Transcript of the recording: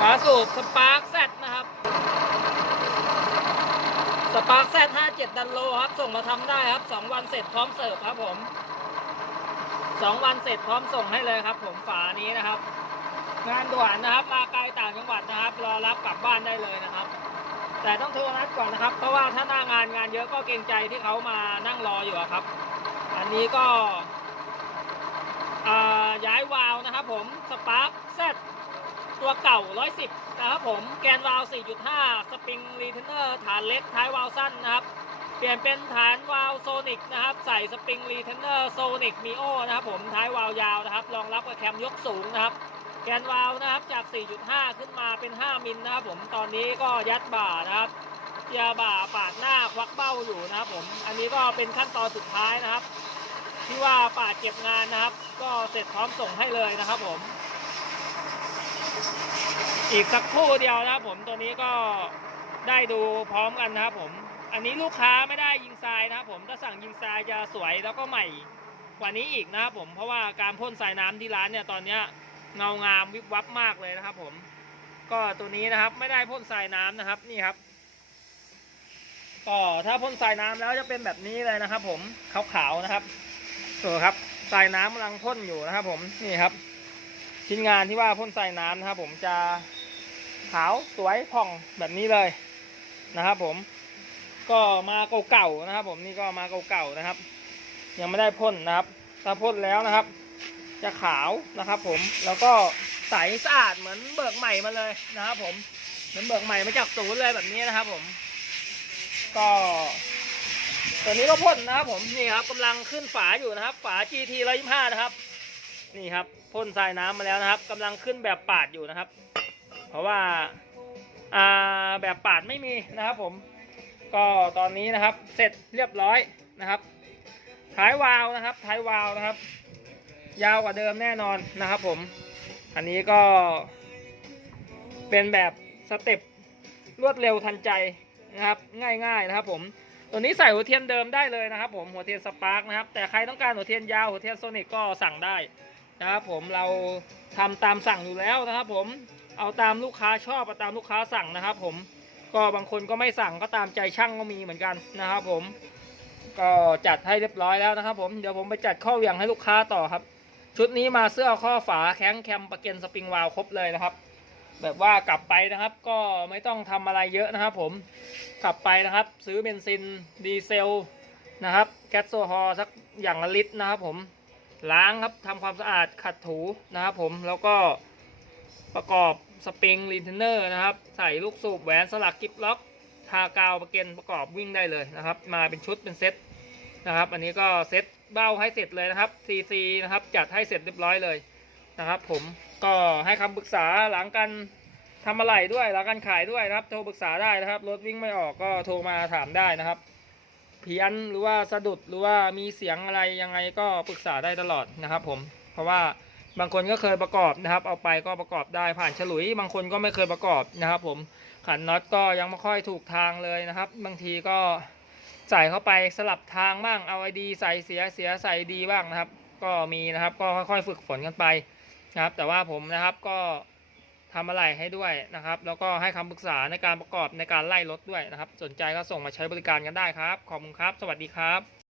ฝาสูบสปาร์คแซดนะครับสปาร์คแซดห้าเจ็ดดันโลครับ ส่งมาทำได้ครับสองวันเสร็จพร้อมเสิร์ฟครับผมสองวันเสร็จพร้อมส่งให้เลยครับ ผมฝานี้นะครับ งานด่วนนะครับมาไกลต่างจังหวัดนะครับ รอรับกลับบ้านได้เลยนะครับ แต่ต้องโทรนัดก่อนนะครับ เพราะว่าถ้าหน้างานงานเยอะก็เกรงใจที่เขามานั่งรออยู่ครับ อันนี้ก็ย้ายวาล์วนะครับ ผมสปาร์คแซด ตัวเก่า 110 นะครับผม แกนวาล์ว4.5 สปริงรีเทนเนอร์ ฐานเล็ก ท้ายวาล์วสั้นนะครับ เปลี่ยนเป็นฐานวาล์วโซนิกนะครับ ใส่สปริงรีเทนเนอร์โซนิกมีโอนะครับผม ท้ายวาล์วยาวนะครับ รองรับกับแคมยกสูงนะครับ แกนวาล์วนะครับ จาก 4.5 ขึ้นมาเป็น 5 มิลนะครับผม ตอนนี้ก็ยัดบ่านะครับเกียร์บ่าปาดหน้าควักเบ้าอยู่นะครับผม อันนี้ก็เป็นขั้นตอนสุดท้ายนะครับ ที่ว่าปาดเก็บงานนะครับ ก็เสร็จพร้อมส่งให้เลยนะครับผม อีกสักครู่เดียวนะครับผมตัวนี้ก็ได้ดูพร้อมกันนะครับผม อันนี้ลูกค้าไม่ได้ยิงทรายนะครับผมถ้าสั่งยิงทรายจะสวยแล้วก็ใหม่กว่านี้อีกนะครับผมเพราะว่าการพ่นทรายน้ำที่ร้านเนี่ยตอนเนี้ยเงางามวิบวับมากเลยนะครับ ผม ก็ตัวนี้นะครับไม่ได้พ่นทรายน้ำนะครับนี่ครับก็ถ้าพ่นทรายน้ำแล้วจะเป็นแบบนี้เลยนะครับ ผมขาวๆนะครับดูครับทรายน้ำกำลังพ่นอยู่นะครับ ผมนี่ครับชิ้นงานที่ว่าพ่นทรายน้ำนะครับ ผมจะ ขาวสวยผ่องแบบนี้เลยนะครับ ผม ก็มาเก่าๆนะครับ ผมนี่ก็มาเก่าๆนะครับ ยังไม่ได้พ่นนะครับถ้าพ่นแล้วนะครับ จะขาวนะครับ ผมแล้วก็ใสสะอาดเหมือนเบิกใหม่มาเลยนะครับ ผมเหมือนเบิกใหม่มาจากศูนย์เลยแบบนี้นะครับ ผม ก็ตัวนี้ก็พ่นนะครับ ผมนี่ครับกำลังขึ้นฝาอยู่นะครับ ฝา GT 125 นะครับ นี่ครับพ่นทรายน้ำมาแล้วนะครับกำลังขึ้นแบบปาดอยู่นะครับ เพราะว่าอ่าแบบปาดไม่มีนะครับผมก็ตอนนี้นะครับเสร็จเรียบร้อยนะครับท้ายวาล์วนะครับท้ายวาล์วนะครับ ยาวกว่าเดิมแน่นอนนะครับผมอันนี้ก็เป็นแบบสเต็ปรวดเร็วทันใจนะครับง่ายๆนะครับผมตัวนี้ใส่หัวเทียนเดิมได้เลยนะครับผมหัวเทียนสปาร์กนะครับแต่ใครต้องการหัวเทียนยาวหัวเทียนโซนิกก็สั่งได้นะครับผมเราทำตามสั่งอยู่แล้วนะครับผม เอาตามลูกค้าชอบเอาตามลูกค้าสั่งนะครับ ผมก็บางคนก็ไม่สั่งก็ตามใจช่างก็มีเหมือนกันนะครับ ผม ก็จัดให้เรียบร้อยแล้วนะครับ ผมเดี๋ยวผมไปจัดข้อเหวี่ยงให้ลูกค้าต่อครับ ชุดนี้มาเสื้อข้อฝาแข้งแคมประเก็นสปริงวาลครบเลยนะครับ แบบว่ากลับไปนะครับ ก็ไม่ต้องทำอะไรเยอะนะครับ ผมกลับไปนะครับ ซื้อเบนซินดีเซลนะครับ แก๊สโซฮอลสักอย่างละลิตรนะครับ ผมล้างครับทำความสะอาดขัดถูนะครับ ผมแล้วก็ ประกอบสปริงลีนเทนเนอร์นะครับ ใส่ลูกสูบแหวนสลักกิฟล็อก ทากาวประเกนประกอบวิ่งได้เลยนะครับ มาเป็นชุดเป็นเซตนะครับ อันนี้ก็เซตเบ้าให้เสร็จเลยนะครับ CC นะครับจัดให้เสร็จเรียบร้อยเลยนะครับผมก็ให้คำปรึกษาหลังการทำอะไรด้วยหลังการขายด้วยนะครับ โทรปรึกษาได้นะครับ รถวิ่งไม่ออกก็โทรมาถามได้นะครับ เพี้ยนหรือว่าสะดุดหรือว่ามีเสียงอะไรยังไงก็ปรึกษาได้ตลอดนะครับ ผมเพราะว่า บางคนก็เคยประกอบนะครับ เอาไปก็ประกอบได้ผ่านฉลุย บางคนก็ไม่เคยประกอบนะครับ ผมขันน็อตก็ยังไม่ค่อยถูกทางเลยนะครับ บางทีก็ใส่เข้าไปสลับทางบ้างเอาไอดี ใส่เสียเสียใส่ดีบ้างนะครับ ก็มีนะครับก็ค่อยๆฝึกฝนกันไปนะครับ แต่ว่าผมนะครับก็ทำอะไรให้ด้วยนะครับ แล้วก็ให้คำปรึกษาในการประกอบในการไล่รถด้วยนะครับ สนใจก็ส่งมาใช้บริการกันได้ครับ ขอบคุณครับ สวัสดีครับ